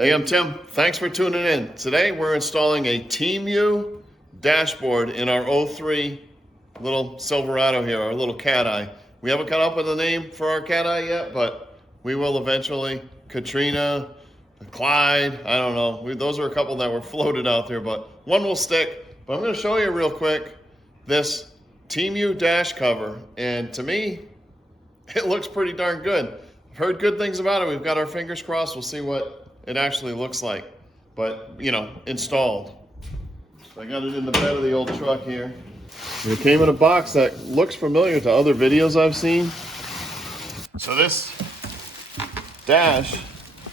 Hey, I'm Tim. Thanks for tuning in. Today we're installing a Temu dashboard in our '03 little Silverado here, our little cat eye. We haven't come up with a name for our cat eye yet, but we will eventually. Katrina, Clyde, I don't know. Those are a couple that were floated out there, but one will stick. But I'm going to show you real quick this Temu dash cover, and to me, it looks pretty darn good. I've heard good things about it. We've got our fingers crossed. We'll see what it actually looks like, but installed. So I got it in the bed of the old truck here. And it came in a box that looks familiar to other videos I've seen. So this dash,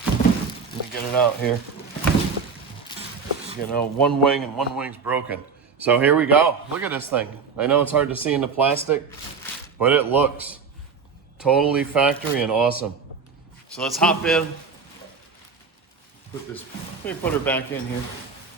let me get it out here. One wing and one wing's broken. So here we go. Look at this thing. I know it's hard to see in the plastic, but it looks totally factory and awesome. So let's hop in. Let me put her back in here.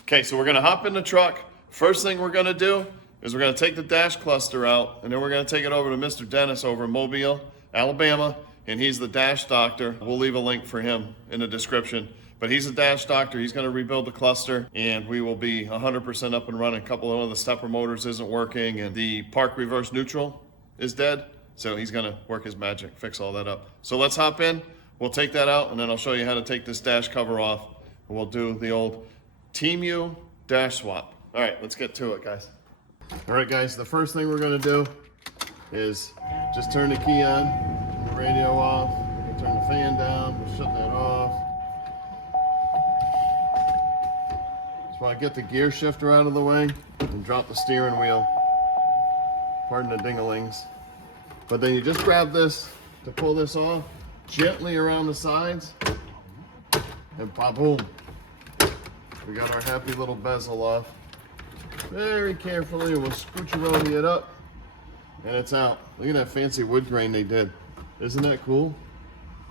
Okay, so we're gonna hop in the truck. First thing we're gonna do is we're gonna take the dash cluster out, and then we're gonna take it over to Mr. Dennis over in Mobile, Alabama, and he's the dash doctor. We'll leave a link for him in the description. But he's a dash doctor. He's gonna rebuild the cluster, and we will be 100% up and running. A couple of the stepper motors isn't working, and the park reverse neutral is dead. So he's gonna work his magic, fix all that up. So let's hop in. We'll take that out, and then I'll show you how to take this dash cover off. And we'll do the old Temu dash swap. All right, let's get to it, guys. All right, guys, the first thing we're gonna do is just turn the key on, turn the radio off, we can turn the fan down, we'll shut that off. Just wanna get the gear shifter out of the way and drop the steering wheel. Pardon the ding-a-lings. But then you just grab this to pull this off, gently around the sides, and pop, boom. We got our happy little bezel off. Very carefully, we'll scooch it up, and it's out. Look at that fancy wood grain they did. Isn't that cool?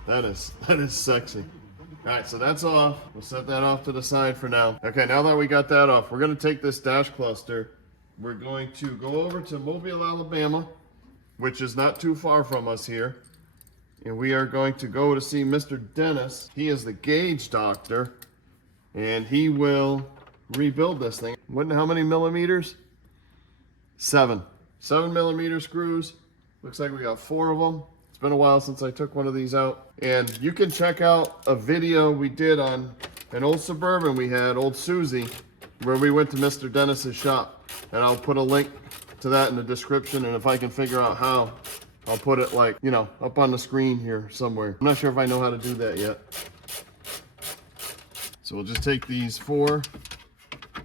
That is sexy. All right, so that's off. We'll set that off to the side for now. Okay, now that we got that off, we're gonna take this dash cluster. We're going to go over to Mobile, Alabama, which is not too far from us here. And we are going to go to see Mr. Dennis. He is the gauge doctor, and he will rebuild this thing. How many millimeters? 7 millimeter screws. Looks like we got 4 of them. It's been a while since I took one of these out. And you can check out a video we did on an old Suburban we had, old Susie, where we went to Mr. Dennis's shop. And I'll put a link to that in the description, and if I can figure out how, I'll put it up on the screen here somewhere. I'm not sure if I know how to do that yet. So we'll just take these 4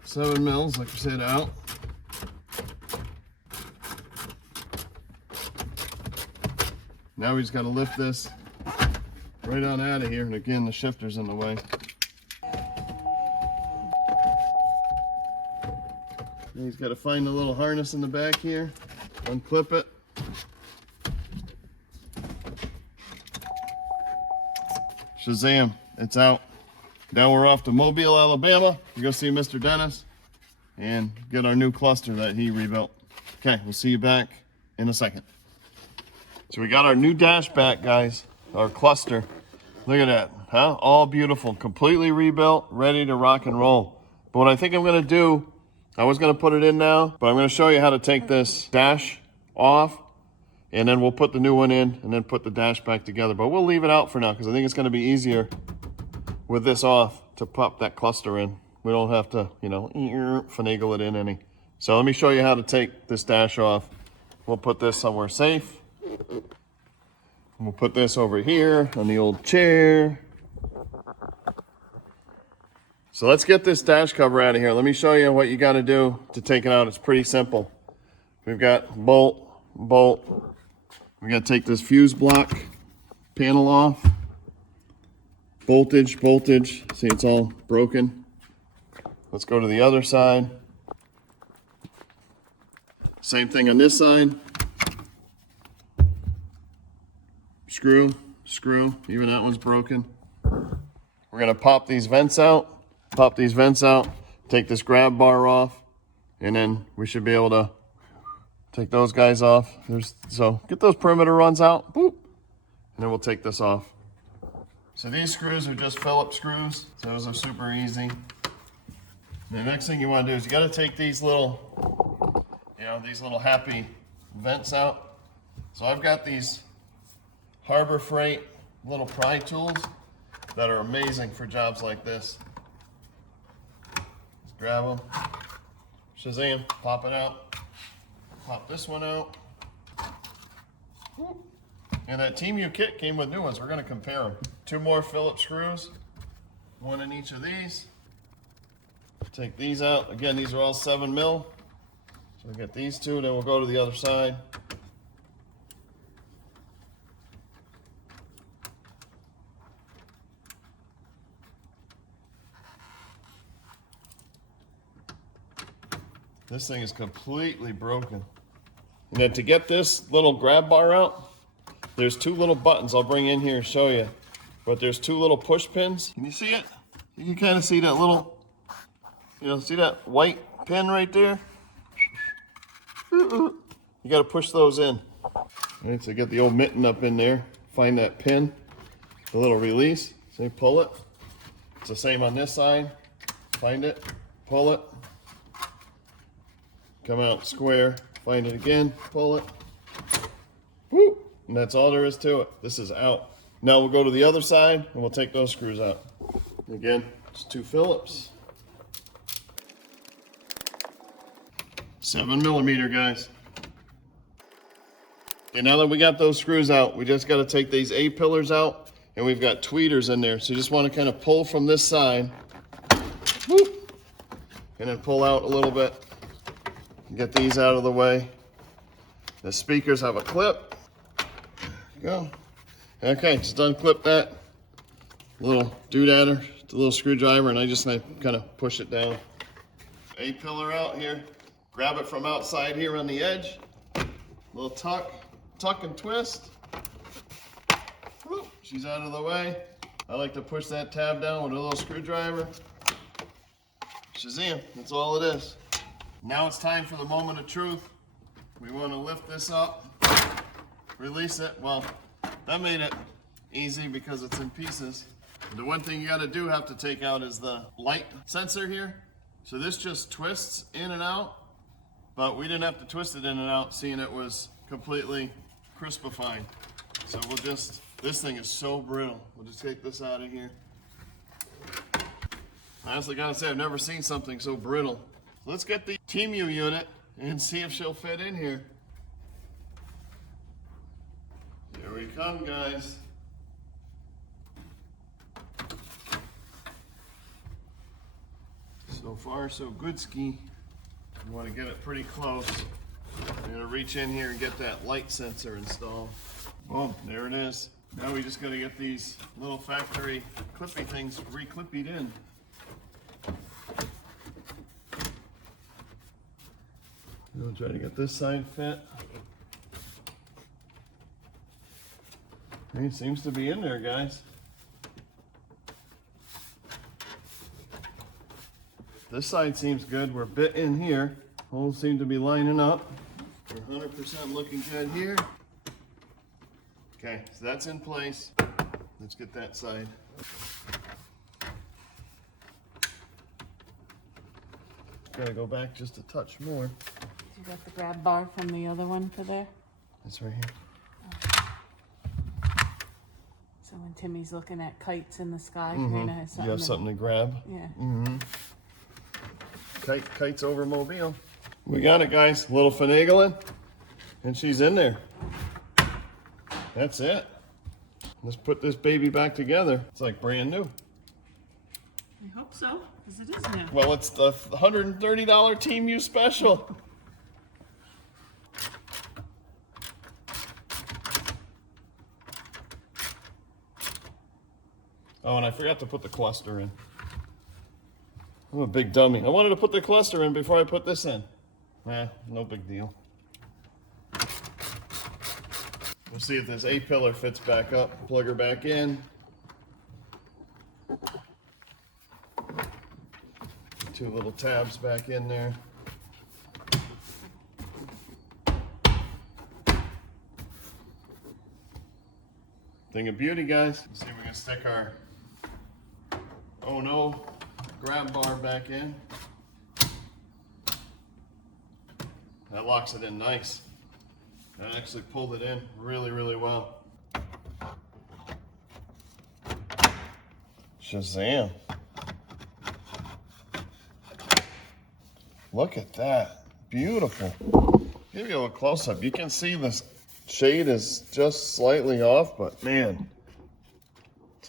7 mils, like I said, out. Now we just got to lift this right on out of here, and again, the shifter's in the way. And he's got to find the little harness in the back here, unclip it. Shazam, it's out. Now we're off to Mobile, Alabama. We're gonna see Mr. Dennis and get our new cluster that he rebuilt. Okay, we'll see you back in a second. So we got our new dash back, guys, our cluster. Look at that, huh? All beautiful, completely rebuilt, ready to rock and roll. But what I think I'm gonna do, I was gonna put it in now, but I'm gonna show you how to take this dash off, and then we'll put the new one in and then put the dash back together. But we'll leave it out for now because I think it's gonna be easier with this off to pop that cluster in. We don't have to, finagle it in any. So let me show you how to take this dash off. We'll put this somewhere safe. And we'll put this over here on the old chair. So let's get this dash cover out of here. Let me show you what you gotta do to take it out. It's pretty simple. We've got bolt. We gotta take this fuse block panel off. Voltage. See, it's all broken. Let's go to the other side. Same thing on this side. Screw, even that one's broken. We're gonna pop these vents out, take this grab bar off, and then we should be able to take those guys off. So get those perimeter runs out, boop, and then we'll take this off. So these screws are just Phillips screws. So those are super easy. The next thing you want to do is you got to take these little, these little happy vents out. So I've got these Harbor Freight little pry tools that are amazing for jobs like this. Just grab them, shazam, pop it out, pop this one out. And that Temu kit came with new ones. We're going to compare them. 2 more Phillips screws, 1 in each of these. Take these out. Again, these are all 7 mil. So we get these 2, then we'll go to the other side. This thing is completely broken. And then to get this little grab bar out, there's 2 little buttons I'll bring in here and show you. But there's 2 little push pins. Can you see it? You can kind of see that little, see that white pin right there? You got to push those in. All right, so get the old mitten up in there. Find that pin, the little release. So you pull it. It's the same on this side. Find it, pull it. Come out square, find it again, pull it. Woo! And that's all there is to it. This is out. Now we'll go to the other side and we'll take those screws out. Again, it's 2 Phillips. 7 millimeter, guys. Okay, now that we got those screws out, we just got to take these A-pillars out, and we've got tweeters in there. So you just want to kind of pull from this side, whoop, and then pull out a little bit. Get these out of the way. The speakers have a clip. There you go. Okay, just unclip that little doodader, the little screwdriver, and I just kind of push it down. A-pillar out here. Grab it from outside here on the edge. Little tuck and twist. Whoop, she's out of the way. I like to push that tab down with a little screwdriver. Shazam, that's all it is. Now it's time for the moment of truth. We want to lift this up, release it. Well, that made it easy because it's in pieces. The one thing you got to have to take out is the light sensor here. So this just twists in and out, but we didn't have to twist it in and out, seeing it was completely crispified. So we'll just, this thing is so brittle. We'll just take this out of here. I honestly gotta say, I've never seen something so brittle. Let's get the Temu unit and see if she'll fit in here. Here we come, guys. So far, so good, ski. You want to get it pretty close. I'm gonna reach in here and get that light sensor installed. Boom, there it is. Now we just gotta get these little factory clippy things re-clippied in. We'll try to get this side fit. It seems to be in there, guys. This side seems good. We're bit in here. Holes seem to be lining up. We're 100% looking good here. Okay, so that's in place. Let's get that side. Gotta go back just a touch more. You got the grab bar from the other one for there? That's right here. So when Timmy's looking at kites in the sky, Karina has something. You have something to grab. Yeah. Kites over Mobile. We got it, guys. A little finagling, and she's in there. That's it. Let's put this baby back together. It's like brand new. I hope so, because it is new. Well, it's the $130 Temu special. Oh, and I forgot to put the cluster in. I'm a big dummy. I wanted to put the cluster in before I put this in. No big deal. We'll see if this A-pillar fits back up. Plug her back in. Two little tabs back in there. Thing of beauty, guys. Let's see if we can stick our oh no grab bar back in. That locks it in nice. That actually pulled it in really, really well. Shazam. Look at that. Beautiful. Give you a close up. You can see this shade is just slightly off, but man,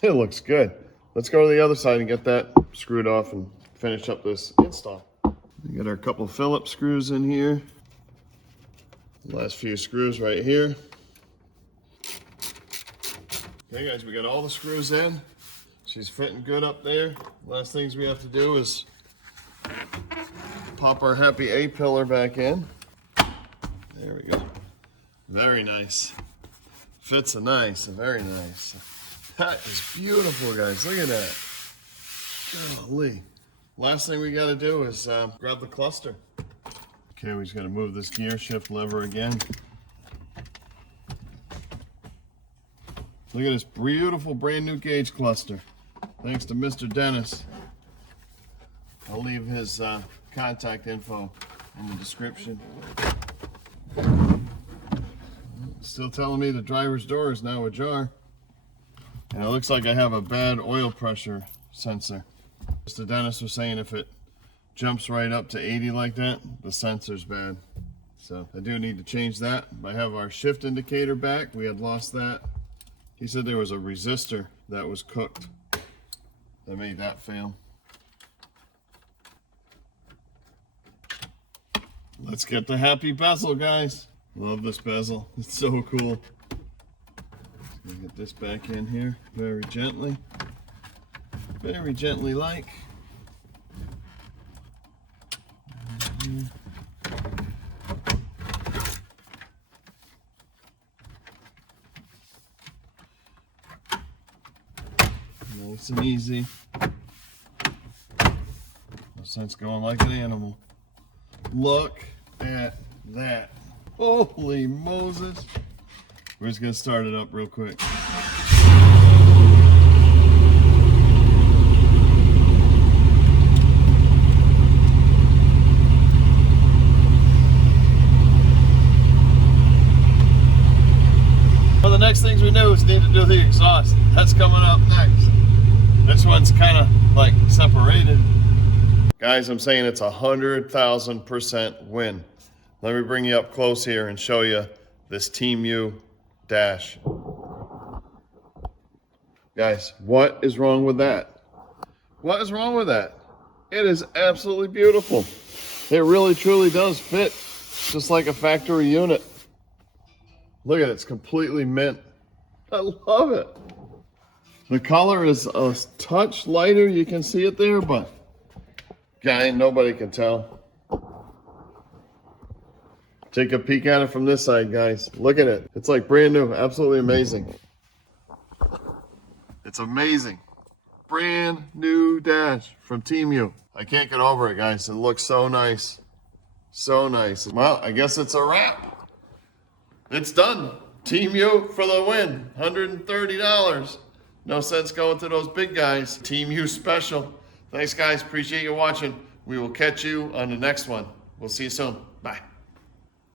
it looks good. Let's go to the other side and get that screwed off and finish up this install. We got our couple Phillips screws in here. Last few screws right here. Okay guys, we got all the screws in. She's fitting good up there. Last things we have to do is pop our happy A-pillar back in. There we go. Very nice. Fits a nice, very nice. That is beautiful, guys. Look at that. Golly. Last thing we got to do is grab the cluster. Okay, we just got to move this gear shift lever again. Look at this beautiful brand new gauge cluster. Thanks to Mr. Dennis. I'll leave his contact info in the description. Still telling me the driver's door is now ajar. And it looks like I have a bad oil pressure sensor. Mr. Dennis was saying if it jumps right up to 80 like that, the sensor's bad. So I do need to change that. I have our shift indicator back. We had lost that. He said there was a resistor that was cooked that made that fail. Let's get the happy bezel, guys. Love this bezel. It's so cool. Just get this back in here very gently. Very gently like. Nice and easy. No sense going like an animal. Look at that. Holy Moses. We're just gonna start it up real quick. Well, the next things we know is need to do the exhaust. That's coming up next. This one's kind of like separated. Guys, I'm saying it's 100,000% win. Let me bring you up close here and show you this Temu dash. Guys, what is wrong with that? What is wrong with that? It is absolutely beautiful. It really truly does fit just like a factory unit. Look at it, it's completely mint. I love it. The color is a touch lighter, you can see it there, but guy, nobody can tell. Take a peek at it from this side, guys. Look at it. It's like brand new. Absolutely amazing. It's amazing. Brand new dash from Temu. I can't get over it, guys. It looks so nice. So nice. Well, I guess it's a wrap. It's done. Temu for the win. $130. No sense going to those big guys. Temu special. Thanks, guys. Appreciate you watching. We will catch you on the next one. We'll see you soon. Bye.